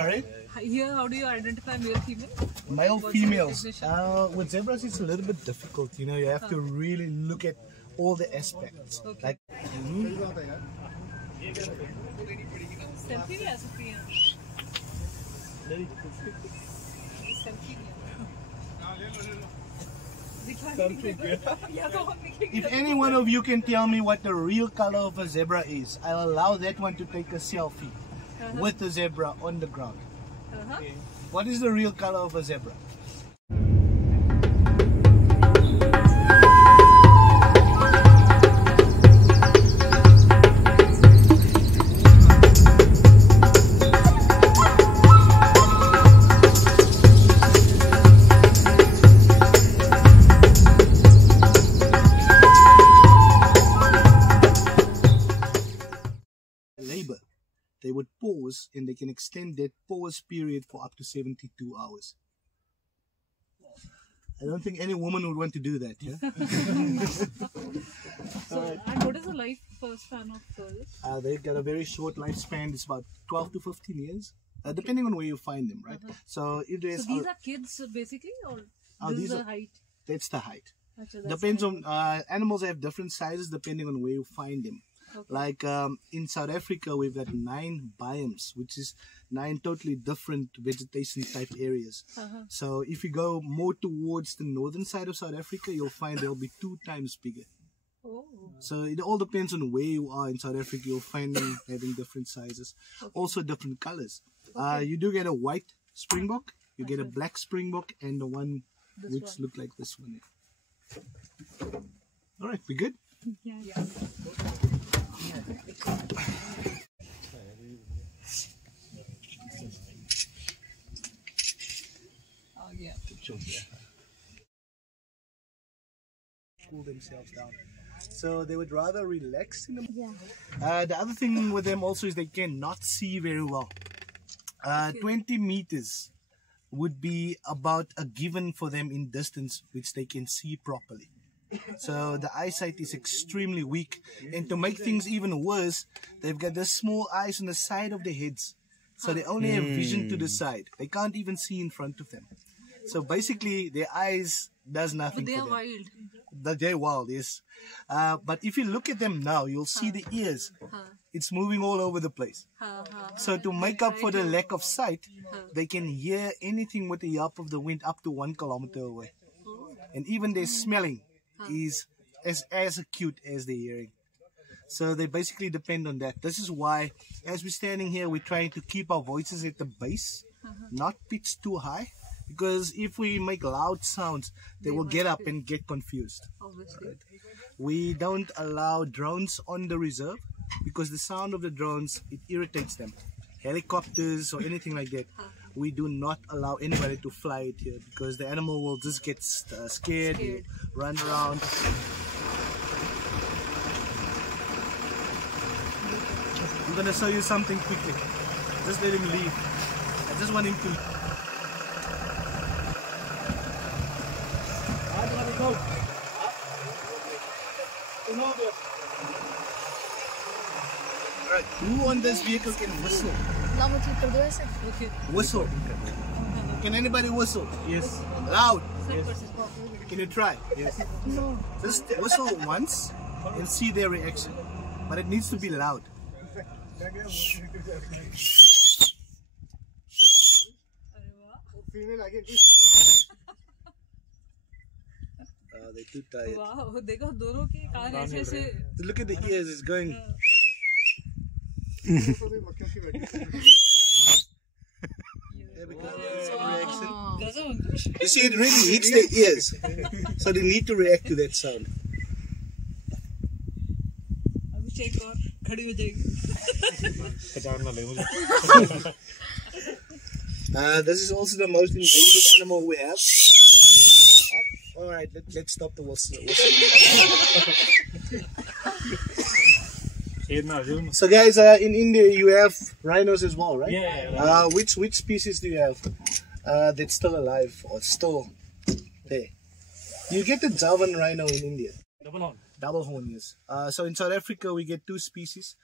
Sorry? Here, how do you identify male, female? Male, What's females. the definition? With zebras, it's a little bit difficult. You know, you have to really look at all the aspects. Okay. Like, Selfie ले आ सकती हैं। Selfie ले आओ। if any one of you can tell me what the real color of a zebra is, I'll allow that one to take a selfie with the zebra on the ground. What is the real color of a zebra? They would pause, and they can extend that pause period for up to 72 hours. I don't think any woman would want to do that, yeah? And what is the lifespan of girls? They've got a very short lifespan. It's about 12 to 15 years, depending on where you find them, right? So if there's... So these are kids, basically, or this is the height? That's the height. Achha, Depends on... animals have different sizes depending on where you find them. Okay. Like in South Africa, we've got 9 biomes, which is 9 totally different vegetation type areas. So if you go more towards the northern side of South Africa, you'll find they'll be 2 times bigger. Oh. So it all depends on where you are in South Africa. You'll find them having different sizes, also different colors. You do get a white springbok, you get a black springbok, and the one which look like this one. All right, we good? Yeah. Oh yeah. Cool themselves down. So they would rather relax in them. The other thing with them also is they cannot see very well. 20 meters would be about a given for them in distance, which they can see properly. So the eyesight is extremely weak, and to make things even worse, they've got this small eyes on the side of their heads, so they only have vision to the side. They can't even see in front of them. So basically their eyes does nothing But they for are them. wild. They're wild, yes. But if you look at them now, you'll see the ears. It's moving all over the place. So to make up for the lack of sight, they can hear anything with the yelp of the wind up to 1 kilometer away. And even their smelling is as acute as the hearing. So they basically depend on that. This is why, as we're standing here, we're trying to keep our voices at the base, not pitched too high, because if we make loud sounds, they will get up and get confused. Obviously. Right? We don't allow drones on the reserve because the sound of the drones, it irritates them. Helicopters or anything like that, we do not allow anybody to fly it here because the animal will just get scared. He'll run around. I'm gonna show you something quickly. Just let him leave. I just want him to. Alright, who on this vehicle can whistle? Okay. Whistle. Can anybody whistle? Yes. Loud? Yes. Can you try? Yes. No. Just whistle once and see their reaction. But it needs to be loud. They're too tired. Wow, देखो दोनों के कान ऐसे Look at the ears, it's going. There we go. Reaction. You see, it really hits their ears. So they need to react to that sound. अभिषेक और खड़ी हो जाएगी. This is also the most invasive animal we have. Alright, let's stop the whistle. So guys, in India you have rhinos as well, right? Yeah. Which species do you have that's still alive or still there? You get the Javan rhino in India. Double horn, yes. So in South Africa we get 2 species,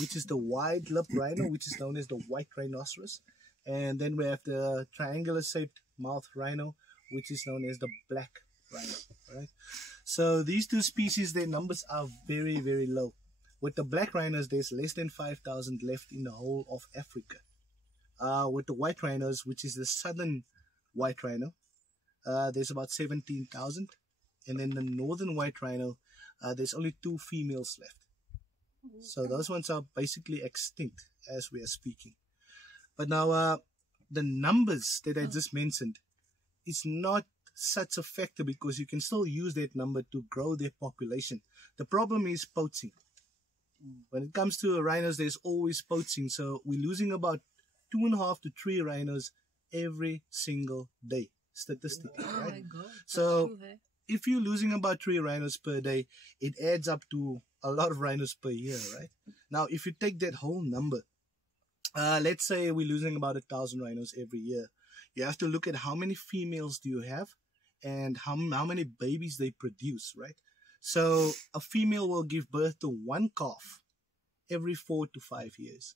which is the wide lip rhino, which is known as the white rhinoceros. And then we have the triangular shaped mouth rhino, which is known as the black rhino. Right? So these two species, their numbers are very, very low. With the black rhinos, there's less than 5,000 left in the whole of Africa. With the white rhinos, which is the southern white rhino, there's about 17,000. And then the northern white rhino, there's only 2 females left. So those ones are basically extinct as we are speaking. But now the numbers that I just mentioned is not such a factor, because you can still use that number to grow their population. The problem is poaching. When it comes to rhinos, there's always poaching. So we're losing about 2.5 to 3 rhinos every single day, statistically. Oh right? my God. So That's true, eh? if you're losing about 3 rhinos per day, it adds up to a lot of rhinos per year, right? Now, if you take that whole number, let's say we're losing about 1,000 rhinos every year. You have to look at how many females do you have and how many babies they produce, right? So a female will give birth to 1 calf every 4 to 5 years.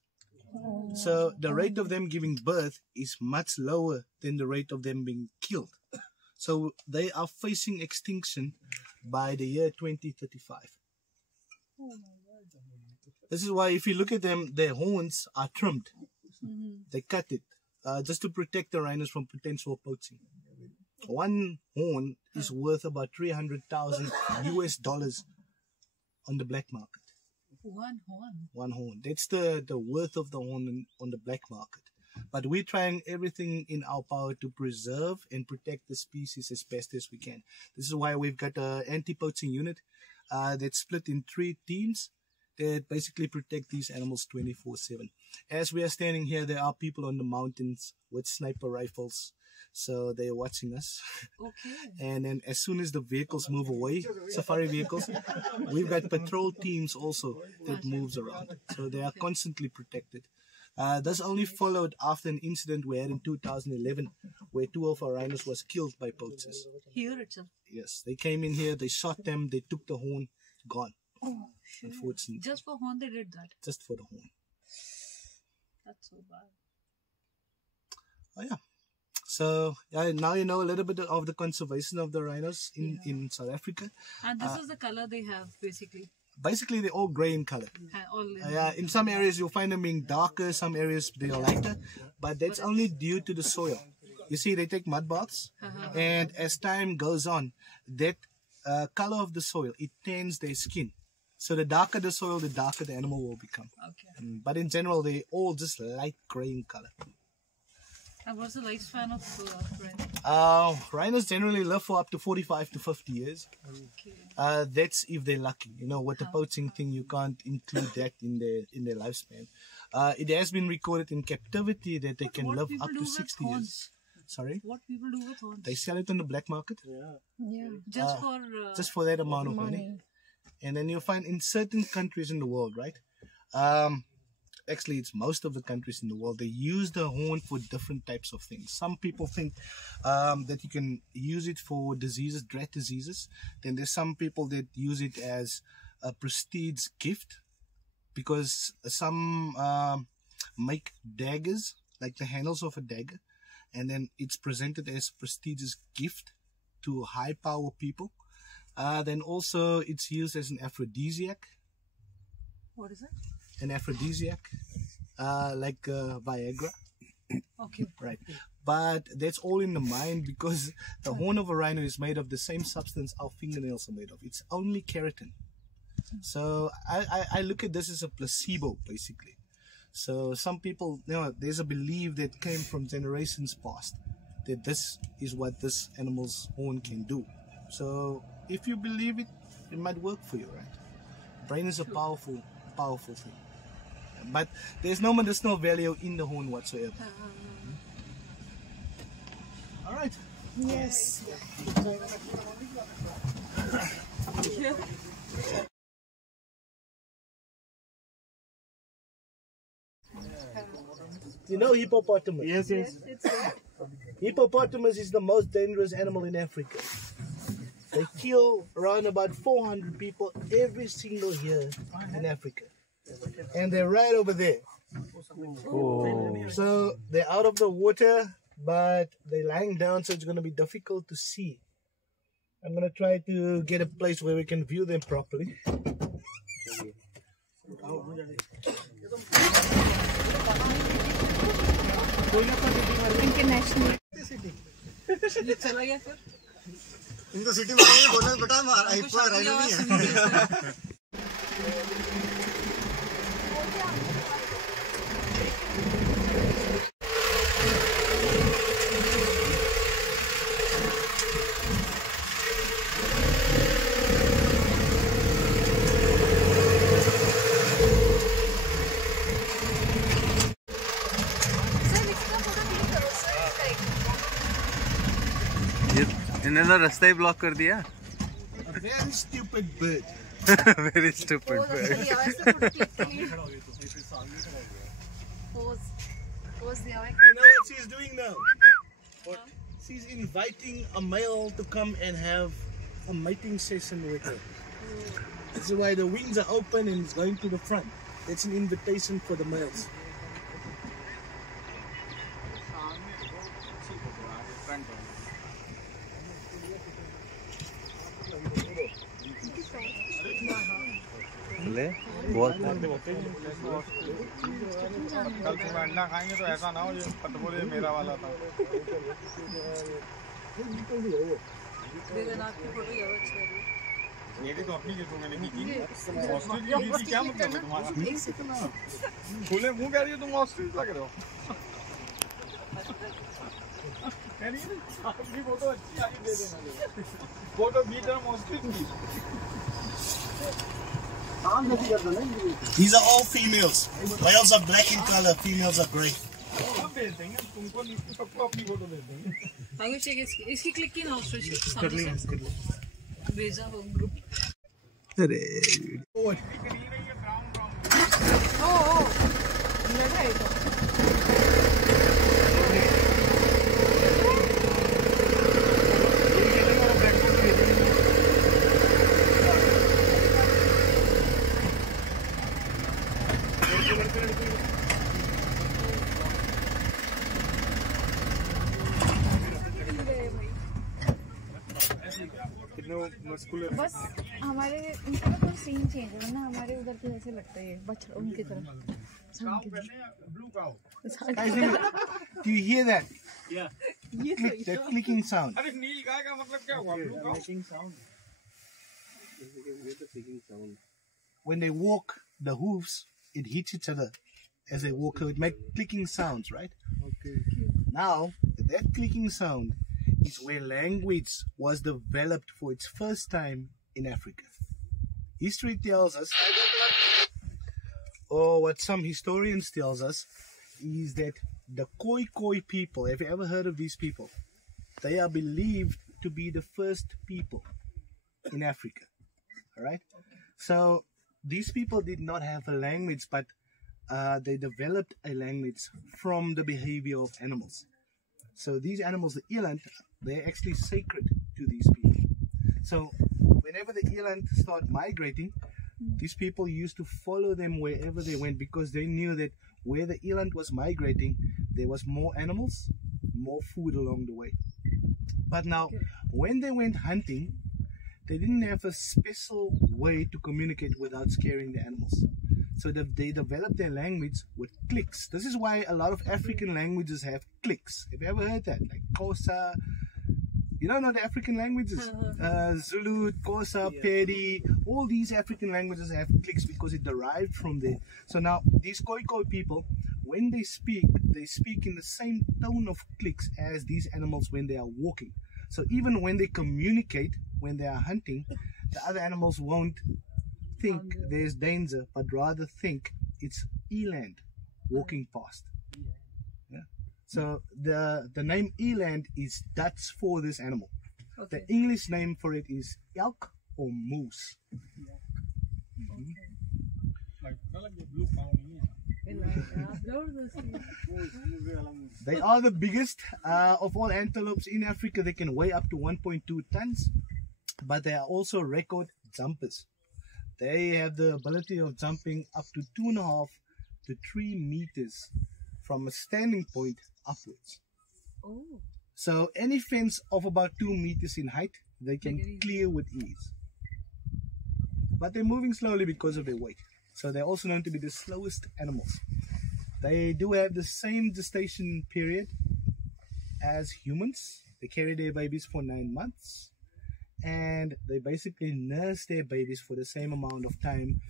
So the rate of them giving birth is much lower than the rate of them being killed. So they are facing extinction by the year 2035. This is why if you look at them, their horns are trimmed. They cut it just to protect the rhinos from potential poaching. 1 horn is worth about $300,000 US on the black market. 1 horn. 1 horn. That's the worth of the horn on the black market. But we're trying everything in our power to preserve and protect the species as best as we can. This is why we've got an anti-poaching unit that's split in 3 teams that basically protect these animals 24/7. As we are standing here, there are people on the mountains with sniper rifles. So they're watching us. Okay. And then as soon as the vehicles move away, safari vehicles, we've got patrol teams also that moves around. So they are constantly protected. This only followed after an incident we had in 2011 where 2 of our rhinos was killed by poachers. Here itself. Yes, they came in here, they shot them, they took the horn, gone. Oh, shit. Unfortunately. Just for horn they did that. Just for the horn. That's so bad. Oh yeah. So now you know a little bit of the conservation of the rhinos in South Africa. And this is the color they have, basically. Basically, they're all grey in color. In some areas you'll find them being darker, some areas they're lighter, but that's only due to the soil. You see, they take mud baths, and as time goes on, that color of the soil, it tans their skin. So the darker the soil, the darker the animal will become. Okay. But in general, they're all just light grey in color. And what's the lifespan of rhino? Rhinos generally live for up to 45 to 50 years. Okay. That's if they're lucky. You know, with the poaching thing, you can't include that in their lifespan. It has been recorded in captivity that they can live up to 60 years. Sorry? What people do with horns? They sell it on the black market. Yeah. Just for that amount of money. And then you'll find in certain countries in the world, right? Actually, it's most of the countries in the world, they use the horn for different types of things. Some people think that you can use it for diseases, dread diseases. Then there's some people that use it as a prestige gift, because some make daggers, like the handles of a dagger, and then it's presented as a prestigious gift to high power people. Then also it's used as an aphrodisiac. What is it? An aphrodisiac, like Viagra. Okay. Right. But that's all in the mind, because the horn of a rhino is made of the same substance our fingernails are made of. It's only keratin. So I look at this as a placebo, basically. So some people, you know, there's a belief that came from generations past that this is what this animal's horn can do. So if you believe it, it might work for you, right? Brain is a powerful thing. But there's no medicinal value in the horn whatsoever. All right. Yes. You know hippopotamus? Yes, yes. Hippopotamus is the most dangerous animal in Africa. They kill around about 400 people every single year in Africa. And they're right over there. Oh. So they're out of the water, but they're lying down, so it's going to be difficult to see. I'm going to try to get a place where we can view them properly. International. इनको city में बोलना बेटा ride नहीं है इन्होंने रास्ता ही block कर दिया Very stupid bird. Very stupid bird. You know what she's doing now? What? She's inviting a male to come and have a mating session with her. This is why the wings are open and it's going to the front. It's an invitation for the males. ले बहुत कल सुबह अंडा खाएंगे तो ऐसा ना हो ये पट बोले मेरा वाला था मेरी तो अपनी जीतों में नहीं की ऑस्ट्रेलिया क्या मतलब है तुम्हारा खुले मुंह कह रही हो तुम ऑस्ट्रेलिया लग रहे हो कह रही है आपकी फोटो अच्छी आगे दे देना फोटो बीच में Australia These are all females. Males are black in color, females are grey. इसकी क्लिक की ना भेजा हो ग्रुप बस हमारे उनका ना कोई सीन चेंज है ना हमारे उधर के जैसे लगता है बच्चा उनकी तरफ Do you hear that? Yeah. That clicking sound. अरे नील गाय का मतलब क्या हुआ Clicking sound. When they walk, the hooves, it hits each other as they walk, so it makes clicking sounds, right? Okay. Now, that clicking sound is where language was developed for its first time in Africa. History tells us, or what some historians tells us, is that the Khoi people, have you ever heard of these people? They are believed to be the first people in Africa. Alright? So these people did not have a language, but they developed a language from the behavior of animals. So these animals, the eland, they're actually sacred to these people. So whenever the eland start migrating, these people used to follow them wherever they went, because they knew that where the eland was migrating, there was more animals, more food along the way. But now, when they went hunting, they didn't have a special way to communicate without scaring the animals. So they developed their language with clicks. This is why a lot of African languages have clicks. Have you ever heard that? Like Xhosa. You don't know the African languages? Zulu, Xhosa, Pedi. All these African languages have clicks because it derived from there. So now, these Khoi people, when they speak in the same tone of clicks as these animals when they are walking. So even when they communicate, when they are hunting, the other animals won't think there's danger, but rather think it's eland walking past. Yeah. So the name eland is Dutch for this animal. Okay. The English name for it is elk or moose. They are the biggest of all antelopes in Africa. They can weigh up to 1.2 tons, but they are also record jumpers. They have the ability of jumping up to 2.5 to 3 meters from a standing point upwards. Oh. So any fence of about 2 meters in height, they can clear with ease. But they're moving slowly because of their weight. So they're also known to be the slowest animals. They do have the same gestation period as humans. They carry their babies for 9 months. And they basically nurse their babies for the same amount of time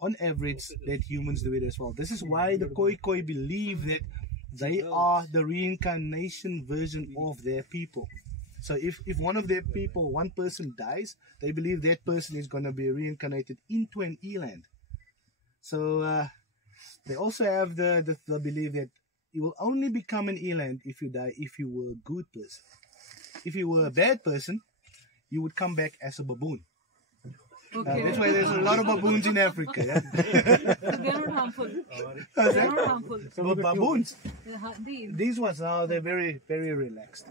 on average that humans do it as well. This is why the Khoikhoi believe that they are the reincarnation version of their people. So if one of their people, one person dies, they believe that person is going to be reincarnated into an eland. So they also have the belief that you will only become an eland if you die if you were a good person. If you were a bad person, you would come back as a baboon. Okay. That's why there's a lot of baboons in Africa. Yeah? They're not harmful. They're not harmful. So baboons, These. these ones now, they're very, very relaxed.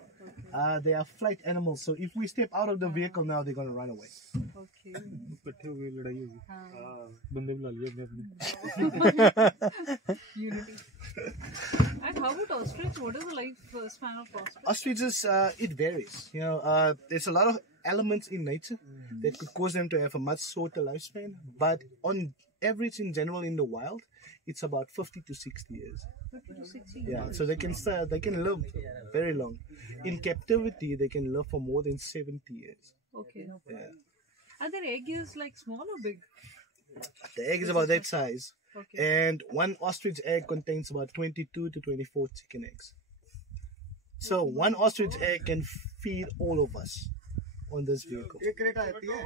They are flight animals, so if we step out of the vehicle now, they're going to run away. Okay. इकट्ठे हो गए लड़ाई होगी बंदे बुला लिए अपने अपने Unity. And how about ostrich? What is the lifespan of ostrich? Ostriches, it varies. You know, there's a lot of elements in nature that could cause them to have a much shorter lifespan, but on average, in general, in the wild, it's about 50 to 60 years. 50 to 60 Yeah, so they can live very long. In captivity, they can live for more than 70 years. Okay. Yeah. And their egg is like small or big? The egg is about that size, Okay. and one ostrich egg contains about 22 to 24 chicken eggs. So one ostrich egg can feed all of us on this vehicle. एक crate आती है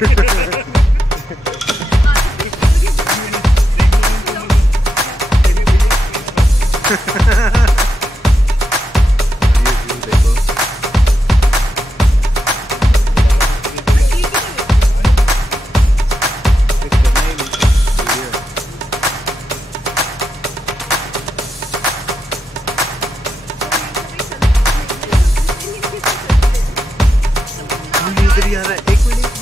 इधर ही आ रहा है, एक minute.